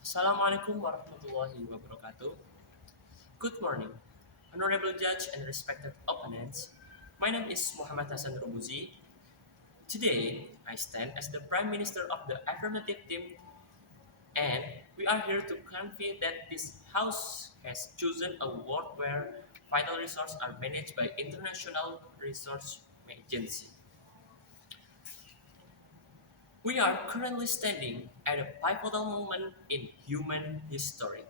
Assalamualaikum warahmatullahi wabarakatuh. Good morning, honorable judge and respected opponents. My name is Muhammad Hassan Romuzi. Today, I stand as the Prime Minister of the affirmative team, and we are here to convey that this House has chosen a world where vital resources are managed by International Resource Agency. We are currently standing at a pivotal moment in human history.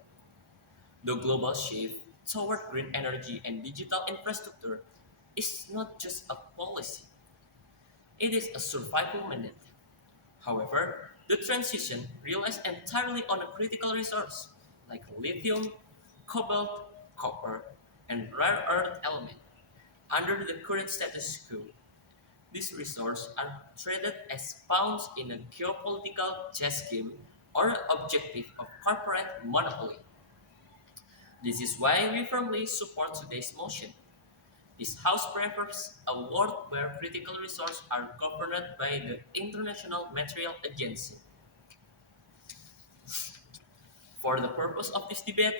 The global shift toward green energy and digital infrastructure is not just a policy, it is a survival mandate. However, the transition relies entirely on a critical resource like lithium, cobalt, copper, and rare earth element. Under the current status quo, these resources are treated as pawns in a geopolitical chess game or an objective of corporate monopoly. This is why we firmly support today's motion. This House prefers a world where critical resources are governed by the International Material Agency. For the purpose of this debate,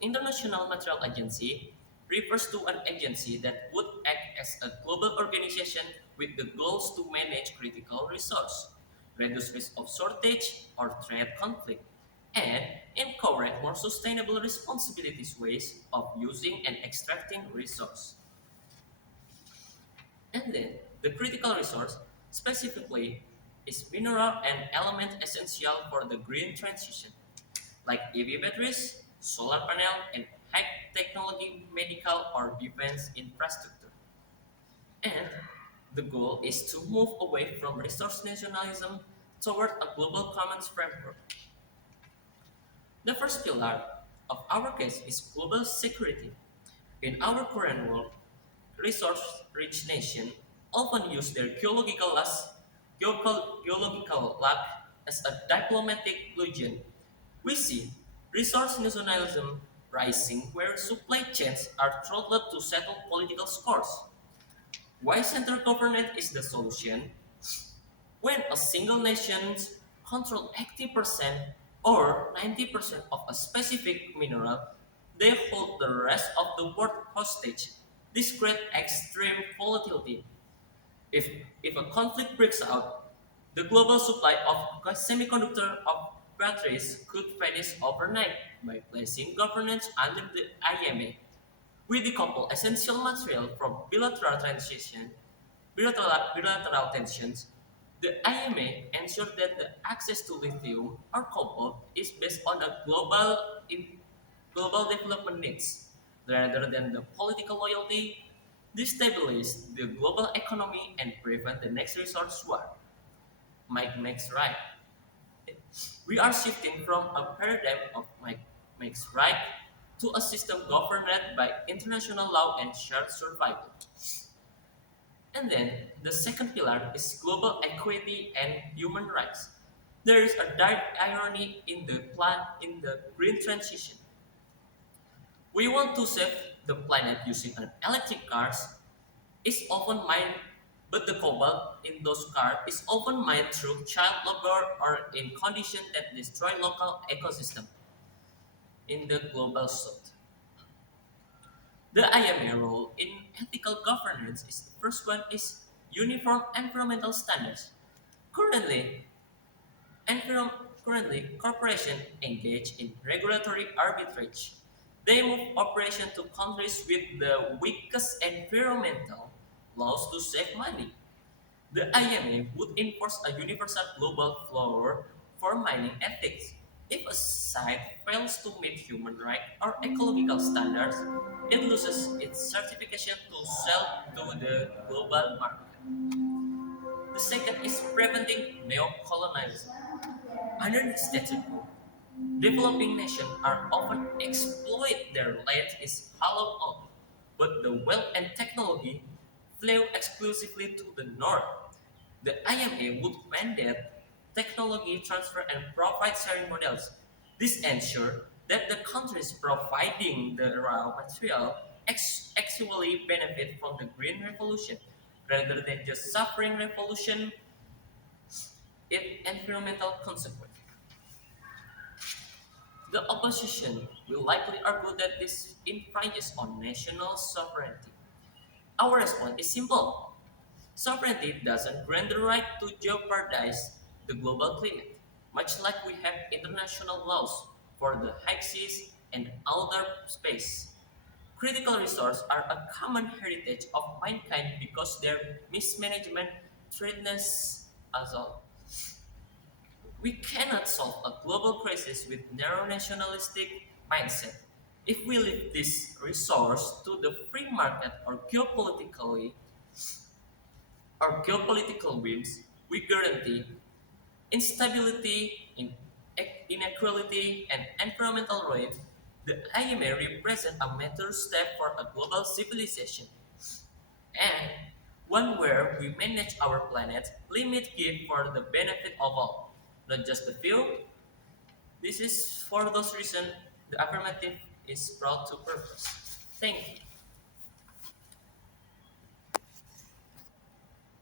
International Material Agency refers to an agency that would act as a global organization with the goals to manage critical resources, reduce risk of shortage or trade conflict, and encourage more sustainable responsibilities ways of using and extracting resource. And then the critical resource specifically is mineral and element essential for the green transition, like EV batteries, solar panel, and high technology medical or defense infrastructure. And the goal is to move away from resource nationalism toward a global commons framework. The first pillar of our case is global security. In our current world, resource-rich nations often use their geological luck as a diplomatic illusion. We see resource nationalism rising where supply chains are throttled to settle political scores. Why central government is the solution? When a single nation controls 80% or 90% of a specific mineral, they hold the rest of the world hostage. This creates extreme volatility. If, if a conflict breaks out, the global supply of semiconductor of batteries could vanish overnight by placing governance under the IMA. We decouple essential material from bilateral tensions. The IMA ensures that the access to lithium or cobalt is based on a global development needs rather than the political loyalty. Destabilize the global economy and prevent the next resource war. Mike makes right. We are shifting from a paradigm of Mike makes right to a system governed by international law and shared survival. And then the second pillar is global equity and human rights. There is a dark irony in the green transition. We want to save the planet using an electric cars is often mined, but the cobalt in those cars is often mined through child labor or in conditions that destroy local ecosystem in the global south. The IMA role in ethical governance is the first one is uniform environmental standards. Currently, environ- currently corporations engage in regulatory arbitrage. They move operation to countries with the weakest environmental laws to save money. The IMA would enforce a universal global floor for mining ethics. If a site fails to meet human rights or ecological standards, it loses its certification to sell to the global market. The second is preventing neocolonialism. Under the status quo, developing nations are often exploit their land is hollowed out, but the wealth and technology flow exclusively to the north. The IMA would mandate technology transfer and profit sharing models. This ensures that the countries providing the raw material actually benefit from the green revolution rather than just suffering revolution in environmental consequences. opposition will likely argue that this infringes on national sovereignty. Our response is simple. Sovereignty doesn't grant the right to jeopardize the global climate, much like we have international laws for the high seas and outer space. Critical resources are a common heritage of mankind because their mismanagement threatens us all. We cannot solve a global crisis with narrow nationalistic mindset. If we leave this resource to the free market or geopolitical whims, we guarantee instability, inequality, and environmental ruin. The IMA represents a major step for a global civilization and one where we manage our planet, limit give for the benefit of all, not just the few. This is for those reasons the affirmative is proud to purpose. Thank you.